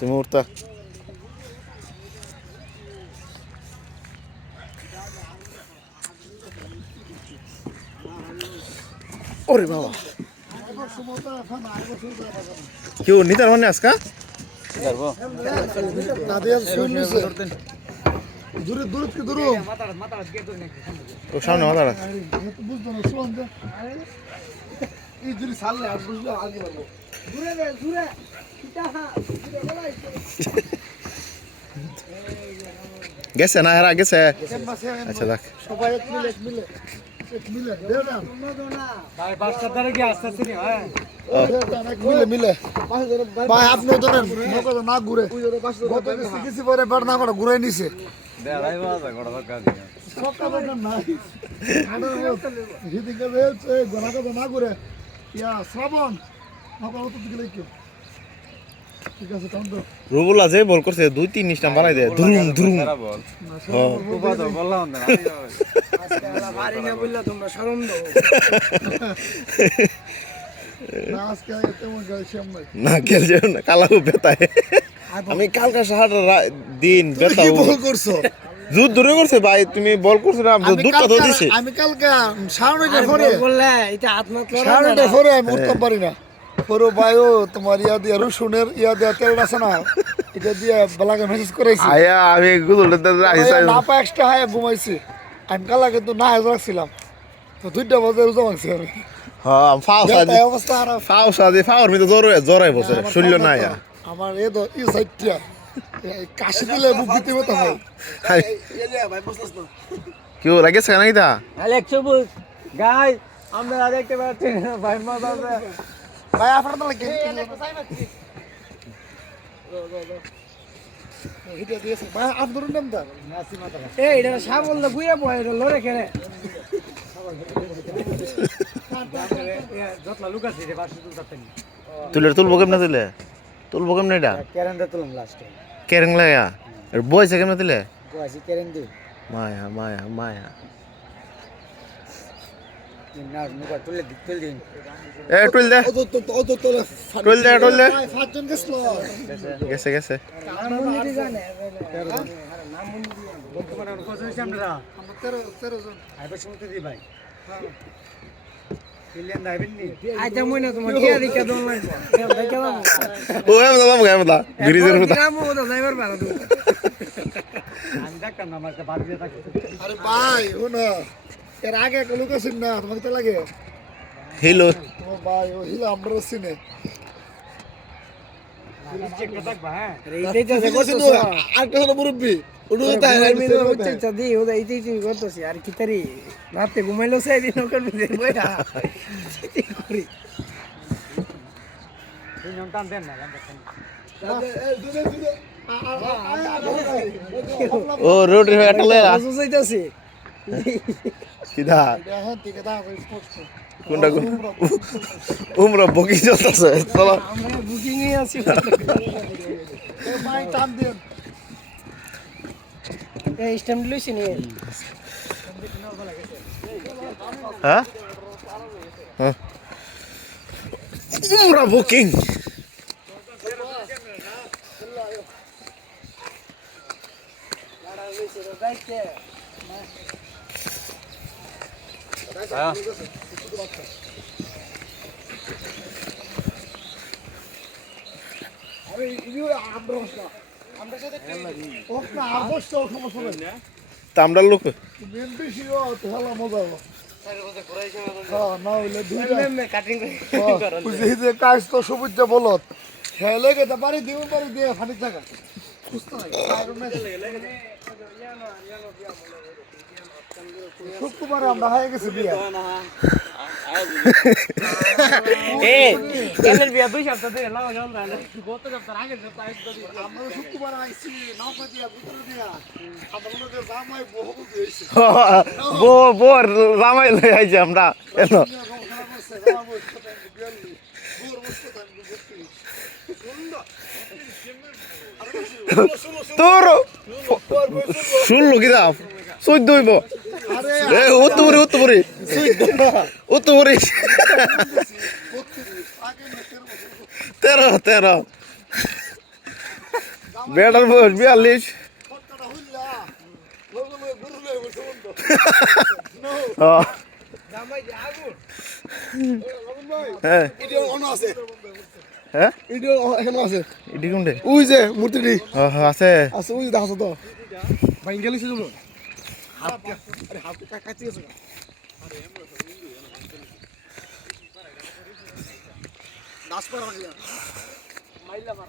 তুমি উঠতা ওরে বাবা কেউ নিতার মানে আজকা দূরে দূরে কি দূরে ও সামনে মাথা রাখ বুঝতো না শোন এই যদি সারলে আর বুঝলে আগে দূরে রে দূরে গেছে না হেরা গেছে? আচ্ছা দেখ সবাই এক মিলে এক মিলে এক মিলে দেও না। ভাই কি আস্তে আস্তে হয় না, মিলে মিলে। ভাই আপনি ধরেন না ঘুরে। গত কিছু কিছু পরে বেড় না করে ঘুরে নিছে। দেড়াই বাজা গড়া সবটা বেড় নাই। হিদিকে গোনা তো না ঘুরে। ইয়া শ্রাবণ। নৌকা তো দিকে ঠিক আছে বল করছে দুই তিন নিষ্টাম বানাই দেয় ধুরুম ধুরুম। হ্যাঁ। না না। না খেলছে না কালাও বেতায়। আমি কালকা সাহার দিন বেতাও বল করছ? জুত দূরে করছে ভাই তুমি বল করছ না দুধটা তো দিছে আমি কালকে সাড়ে নয়টার পরে বললে এটা হাত মাত সাড়ে নয়টার পরে আমি উঠতে পারি না। পরে বায়ু তোমার ইয়া দিয়া রসুনের ইয়া দিয়া তেল আছে না? এটা দিয়ে বেলাকে মেসেজ করেছি আয়া আমি গুলো না পা এক্সট্রা হায় ঘুমাইছি। আমি কালা কিন্তু না হাজার রাখছিলাম। তো দুইটা বাজে রোজা ভাঙছি আমি হ্যাঁ ফাও সাদি। অবস্থা আর ফাও সাদি ফাওর বসে শুনল না আমার এ তো ই সাইডটা কাশি দিলে বুক দিতে মতো হয় কেউ লাগেছে নাকি তা? আলেক সবুজ গাই আমরা দেখতে পাচ্ছি ভাই মাথা ভাই আপনার তো লাগে তুলে তুলবো কেমনে তুলে? তুলবো কেমনে এটা? কেরেন্ডা তুলম লাস্টে কেরেং লাগা আর বয়সে কেমনে তুলে? মায়া মায়া মায়া না মুকা তুলে দি তুলে দিন এ টুল দে। টুল দে টুল দে। গেছে গেছে। আরে ভাই ও না। এর আগে একটা লোক আছেন না তোমাকে তো লাগে হেলো ও ভাই ও হিলা আমরা হ্যাঁ তারি রাতে ঘুমাইলো সেই দিন করি ও রোড একটা স্পষ্ট কোনটা উমরা, বকি চলতেছে চলো। বুকিং এ আছি ভাই টান দেন এই স্ট্যাম্প লইছি নি হ্যাঁ? হ্যাঁ। উমরা, বুকিং। আমরা বসা আমরা সাথে ও না অবশ্য সমস্যা নেই তা আমরা লোক কাজ তো সবুজ বলত খেলে গেতে পারি দিব পারি দিয়ে ফানি থাকা শুক্রবারে আমরা হয়ে গেছি বিয়া। জামাই লই আইছি আমরা তোর। শুনলো কি দাম চোদ্দ হইব। উত্তপুরি উত্তপুরি উত্তপুরি তেরো তেরো। বেটার বয়স বিয়াল্লিশ। সত্তরটা হ্যাঁ। হ্যাঁ? ভিডিও এখানে আছে। এটি কোনটে? ওই যে মূর্তিটি। আছে। আছে ওই দেখাছো তো। ভাই কাটতে গেছে নাচ করা মাইলা মার